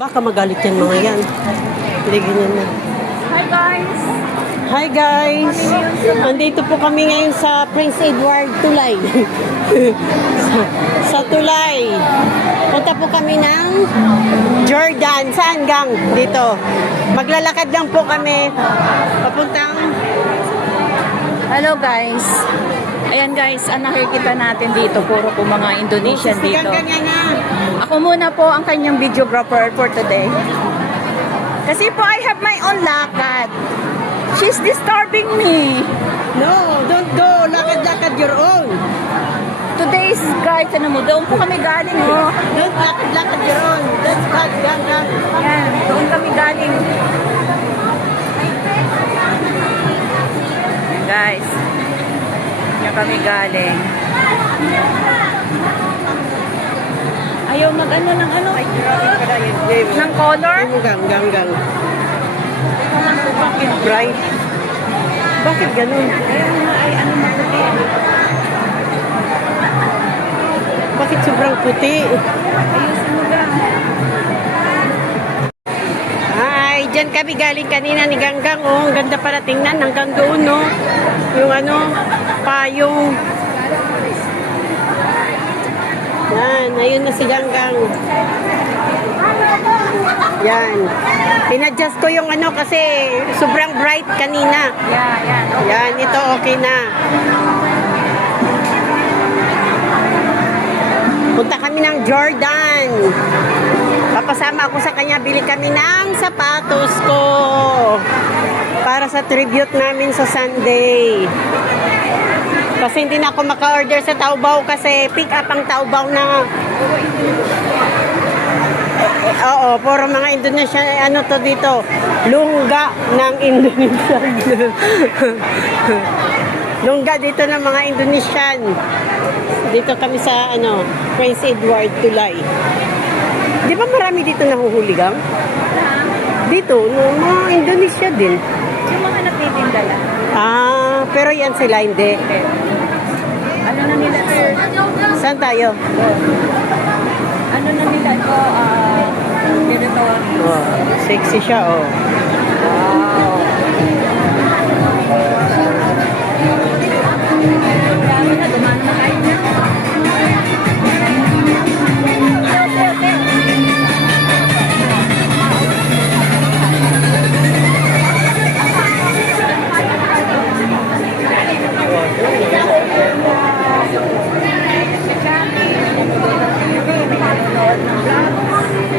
Baka magalit yan mga yan. Piligin yan na. Hi guys! Hi guys! Andito po kami ngayon sa Prince Edward Tulay. sa Tulay. Punta po kami ng Jordan. Saan gang? Dito. Maglalakad lang po kami. Papuntang... Hello guys! Ayan guys, ang nakikita natin dito, puro po mga Indonesian dito. Ako muna po ang kanyang videographer for today. Kasi po I have my own lakad. She's disturbing me. No, don't go. Lakad-lakad your own. Today's guys, ano mo, doon po kami galing oh. Don't lakad-lakad your own. That's bad, gang. Ayan, doon kami galing. Guys, yan kami galing. Ayaw mag-ano ng ano? Ng color? Gang. Bakit bright? Bakit ganun? Ay, ano maputi? Bakit sobrang puti? Ayusin mo lang. Ay, dyan kami galing kanina ni Ganggang. Oh, ang ganda para tingnan hanggang doon, no? Yung ano, payong. Yan, ayun na si Ganggang. Yan. Pinadjust ko yung ano kasi sobrang bright kanina. Yan. Yan, ito okay na. Punta kami ng Jordan. Papasama ako sa kanya. Bili kami ng sapatos ko. Para sa tribute namin sa Sunday. Kasi hindi na ako maka-order sa Taobao kasi pick up ang Taobao na. Oo, puro mga Indonesian, ano to dito, lungga ng Indonesian. Lungga dito ng mga Indonesian. Dito kami sa, ano, Prince Edward Tulay. Di ba marami dito nahuhuligang? Dito, no, mga Indonesia din. Yung mga nagtitinda lang. Ah, pero yan sila, hindi. Ano na nila sir? Saan tayo? Ano na nila ito? Ganito. Oh, sexy siya, oh. Wow. Dami na, dumano na tayo na.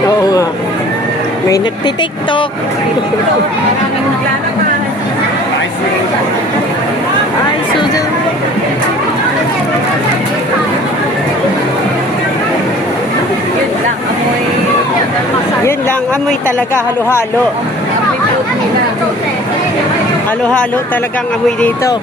Oo nga. May nagtitiktok. Maraming naglalakad. Ay, Susan. Yun lang, amoy Yun lang, amoy talaga, halo-halo. amoy fruit nila. Halo-halo talagang amoy dito.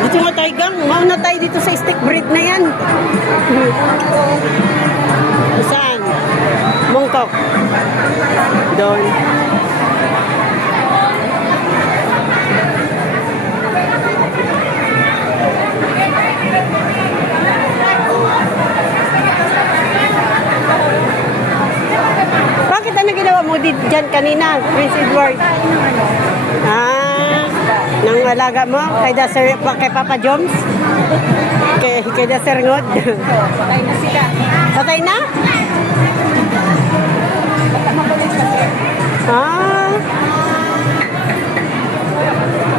Dito nga tayo, gang. Mauna tayo dito sa stick bread na yan. Saan? Mongkok. Doon. Bakit ano ginawa mo dyan kanina, Prince Edward? Ah, nang alaga mo? Kay Papa Joms? Kay Sir Ngod? Patay na sila. Patay na? Ah,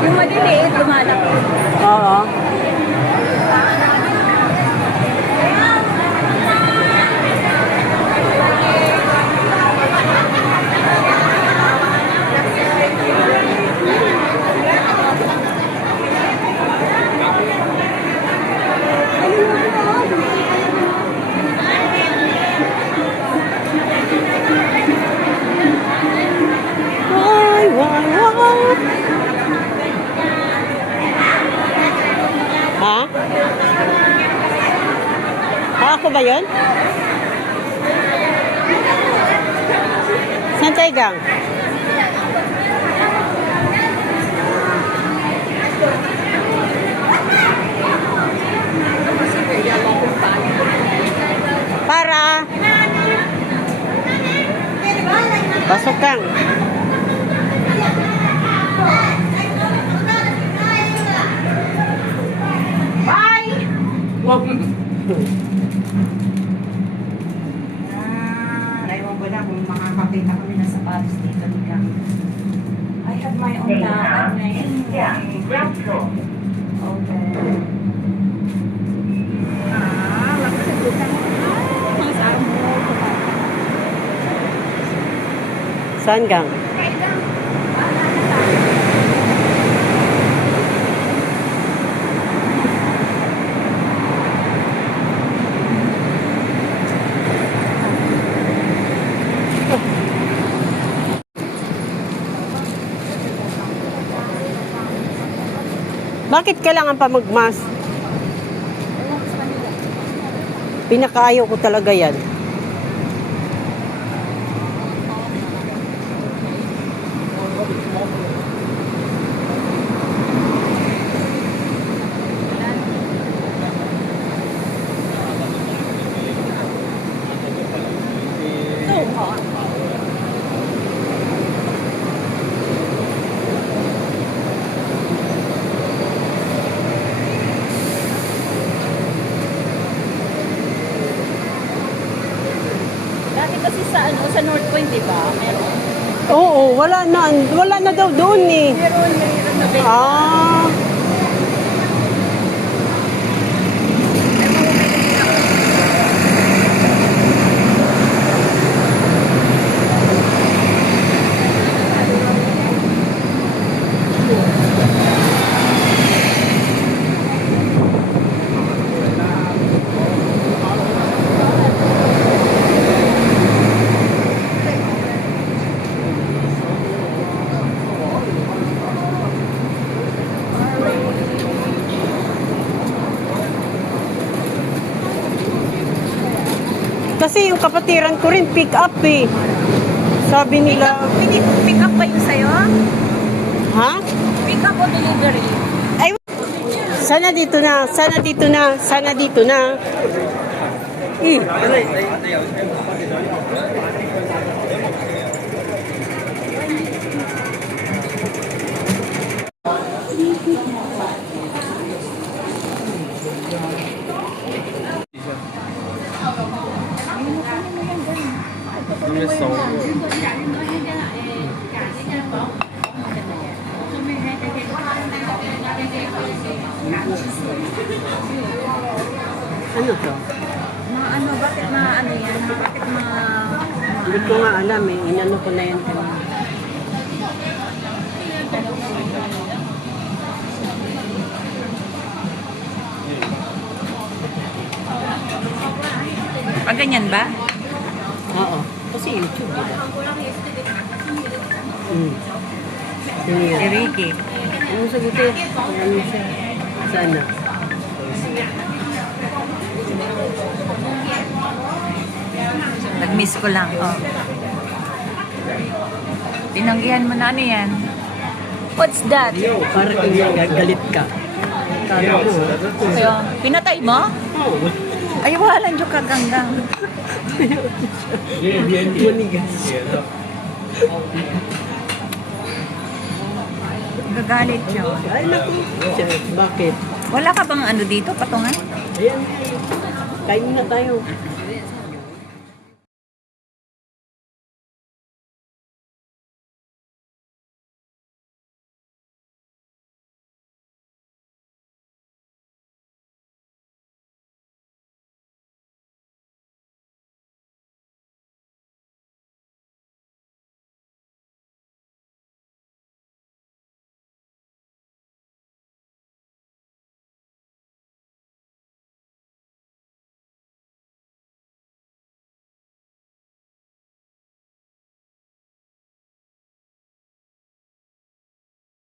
Yung maliliit, lumalaki. oo. Why? Ha? Ako ba yun? Saan tayo gang? Kang. Bye! Ewan ko na kung makakapita kami ng sapatos dito ni Kang. I have my own lakad na yun. Okay. Saan Kang? Bakit kailangan pa magmask? Pinakaayaw ko talaga yan. Dati kasi sa North Point, di ba? Meron. Oo, wala na daw doon eh. Meron na ba? Ah, kasi yung kapatiran ko rin pick up eh. Sabi nila, Pick up ba yun sa'yo? ha? Pick up o delivery? Ay, sana dito na, sana dito na, sana dito na. Eh, ano to? Bakit ano yan? Bakit Hindi ko nga alam eh. Inano ko na yan kanina. ganyan ba? Oo. Kasi YouTube diba? Sino yan? Si Ricky. Ano sagutin? Ano siya? Sana. Nag-miss ko lang. Oh. Tinanggihan mo na ano yan? What's that? Yo, para kang gagalit ka. Kala mo. Kaya, pinatay mo? Oo. Ay, walang yung kaganggang. Manigas. Gagalit siya. Ay, naku. Bakit? Wala ka bang ano dito, patungan? Ayan. Kain na tayo.